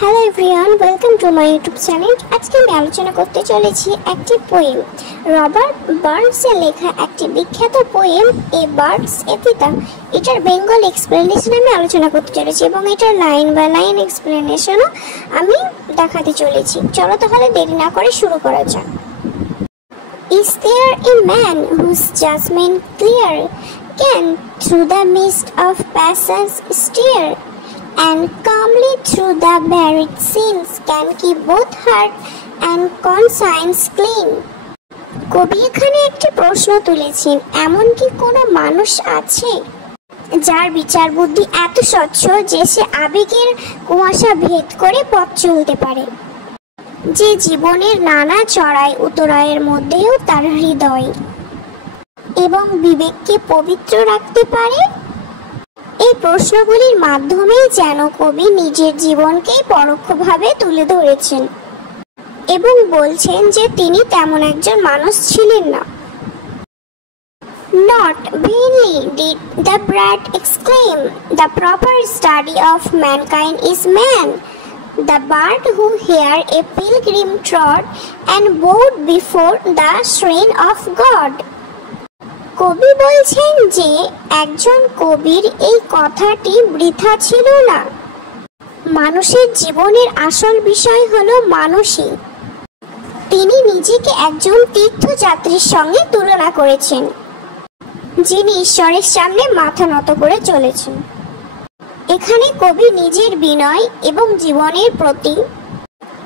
Hello everyone, welcome to my YouTube channel. আজকে আমি আলোচনা করতে চলেছি একটি পোয়েম, রবার্ট বার্নসের লেখা একটি বিখ্যাত পোয়েম এ বার্ডস এ পিতা। এটার বেঙ্গল এক্সপ্লেনেশন আমি আলোচনা করতে চলেছি এবং এটার লাইন বাই লাইন এক্সপ্লেনেশনও আমি দেখাতে চলেছি। চলো তাহলে দেরি না করে শুরু করা যাক। Is there a man whose judgment clear can through the mist of passions steer? And calmly through the buried sins can keep both heart and conscience clean. কবি এখানে একটি প্রশ্ন তুলেছেন, এমন কি কোনো মানুষ আছে যার বিচার বুদ্ধি এত স্বচ্ছ যে সে আবেগের কুয়াশা ভেদ করে পথ চলতে পারে, যে জীবনের নানা চড়াই উতরাইয়ের মধ্যেও তার হৃদয় এবং বিবেককে পবিত্র রাখতে পারে? এই প্রশ্নগুলির মাধ্যমেই যেন কবি নিজের জীবনকেই পরোক্ষভাবে তুলে ধরেছেন এবং বলছেন যে তিনি তেমন একজন মানুষ ছিলেন না। Not vainly did the bard exclaim, the proper study of mankind is man, the bard who here a pilgrim trod and bowed before the shrine of God. কবি বলছেন যে একজন কবির এই কথাটি বৃথা ছিল না। মানুষের জীবনের আসল বিষয় হলো মানুষই। তিনি নিজেকে একজন তীর্থযাত্রীর সঙ্গে তুলনা করেছেন, যিনি ঈশ্বরের সামনে মাথা নত করে চলেছেন। এখানে কবি নিজের বিনয় এবং জীবনের প্রতি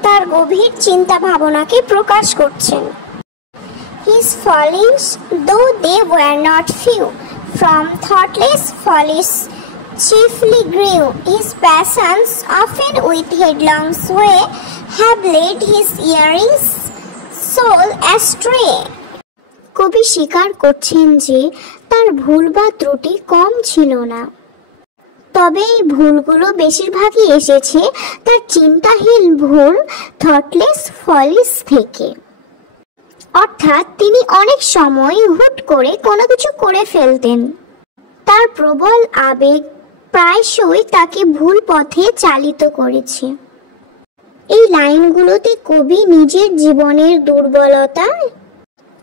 তার গভীর চিন্তা ভাবনাকে প্রকাশ করছেন। His fallings, though they were not few, from thoughtless follies chiefly grew. His passions, often with headlong sway, have led his erring soul astray. কবি স্বীকার করছেন যে তার ভুল বা ত্রুটি কম ছিল না, তবে এই ভুলগুলো বেশিরভাগই এসেছে তার চিন্তাহীন ভুল থটলেস ফলিস থেকে। অর্থাৎ তিনি অনেক সময় হুট করে কোনো কিছু করে ফেলতেন। তার প্রবল আবেগ প্রায়শই তাকে ভুল পথে চালিত করেছে। এই লাইনগুলোতে কবি নিজের জীবনের দুর্বলতা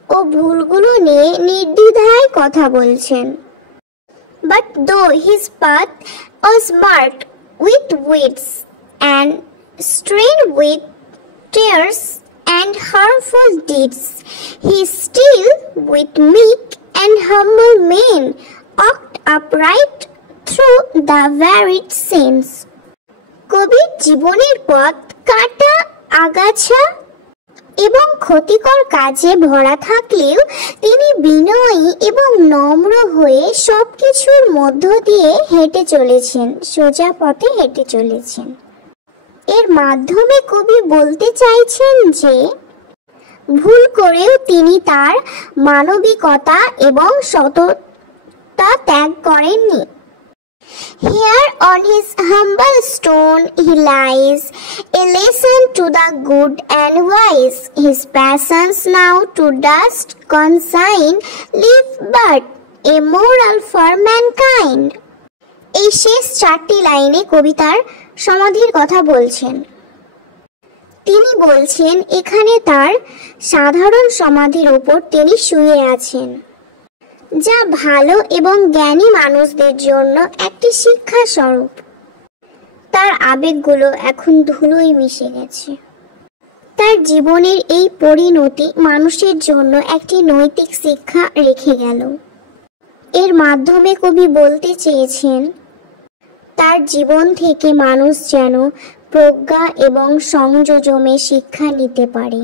ও ভুলগুলো নিয়ে নির্দ্বিধায় কথা বলছেন। But though his path was marked with weeds and strewn with tears and harmful deeds, he still with meek and humble mien walked upright through the varied sins. কবির জীবনের পথ কাটা, আগাছা এবং ক্ষতিকর কাজে ভরা থাকলেও তিনি বিনয়ী এবং নম্র হয়ে সবকিছুর মধ্য দিয়ে হেঁটে চলেছেন, সোজা পথে হেঁটে চলেছেন। এর মাধ্যমে কবি বলতে চাইছেন যে ভুল করেও তিনি তার মানবিকতা এবং সততা ত্যাগ করেননি। Here on his humble stone he lies, a lesson to the good and wise. His passions now to dust consign, leave but a moral for mankind. এই শেষ চারটি লাইনে কবিতার সমাধির কথা বলছেন। তিনি বলছেন এখানে তার সাধারণ সমাধির উপর তিনি শুয়ে আছেন, যা ভালো এবং জ্ঞানী মানুষদের জন্য একটি শিক্ষা স্বরূপ। তার আবেগগুলো এখন ধুলোয় মিশে গেছে। তার জীবনের এই পরিণতি মানুষের জন্য একটি নৈতিক শিক্ষা রেখে গেল। এর মাধ্যমে কবি বলতে চেয়েছেন তার জীবন থেকে মানুষ যেন প্রজ্ঞা এবং সংযমে শিক্ষা নিতে পারে।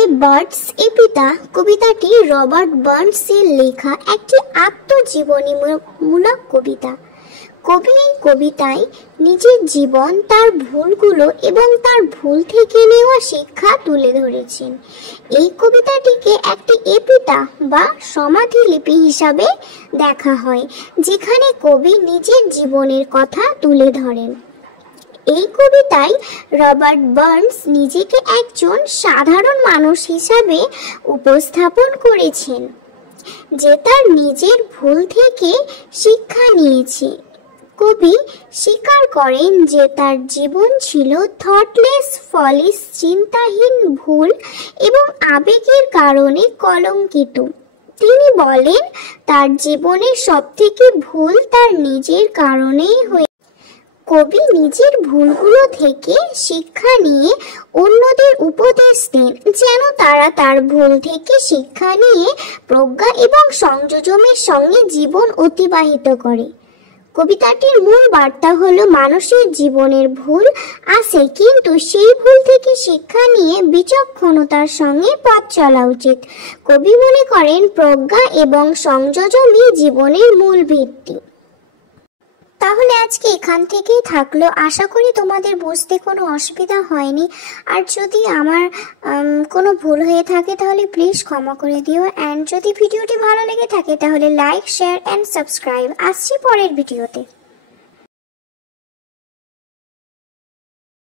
এ বার্ডস এ পিতা কবিতাটি রবার্ট বার্নসের লেখা একটি আত্মজীবনীমূলক কবিতা। কবি এই কবিতায় নিজের জীবন, তার ভুলগুলো এবং তার ভুল থেকে নেওয়া শিক্ষা তুলে ধরেছেন। এই কবিতাটিকে একটি এপিতা বা সমাধিলিপি হিসাবে দেখা হয়, যেখানে কবি নিজের জীবনের কথা তুলে ধরেন। এই কবিতায় রবার্ট বার্নস নিজেকে একজন সাধারণ মানুষ হিসাবে উপস্থাপন করেছেন, যে তার নিজের ভুল থেকে শিক্ষা নিয়েছে কবি স্বীকার করেন যে তার জীবন ছিল থটলেস, ফলিস, চিন্তাহীন, ভুল এবং আবেগের কারণে কলঙ্কিত। তিনি বলেন তার জীবনের সবথেকে ভুল তার নিজের কারণেই হয়ে। কবি নিজের ভুলগুলো থেকে শিক্ষা নিয়ে অন্যদের উপদেশ দেন, যেন তারা তার ভুল থেকে শিক্ষা নিয়ে প্রজ্ঞা এবং সংযমের সঙ্গে জীবন অতিবাহিত করে। কবিতাটির মূল বার্তা হলো মানুষের জীবনের ভুল আসে, কিন্তু সেই ভুল থেকে শিক্ষা নিয়ে বিচক্ষণতার সঙ্গে পথ চলা উচিত। কবি মনে করেন প্রজ্ঞা এবং সংযমই জীবনের মূল ভিত্তি। তাহলে আজকে এখান থেকেই থাকলো। আশা করি তোমাদের বুঝতে কোনো অসুবিধা হয়নি। আর যদি আমার কোনো ভুল হয়ে থাকে তাহলে প্লিজ ক্ষমা করে দিও। অ্যান্ড যদি ভিডিওটি ভালো লেগে থাকে তাহলে লাইক, শেয়ার অ্যান্ড সাবস্ক্রাইব। আসছি পরের ভিডিওতে।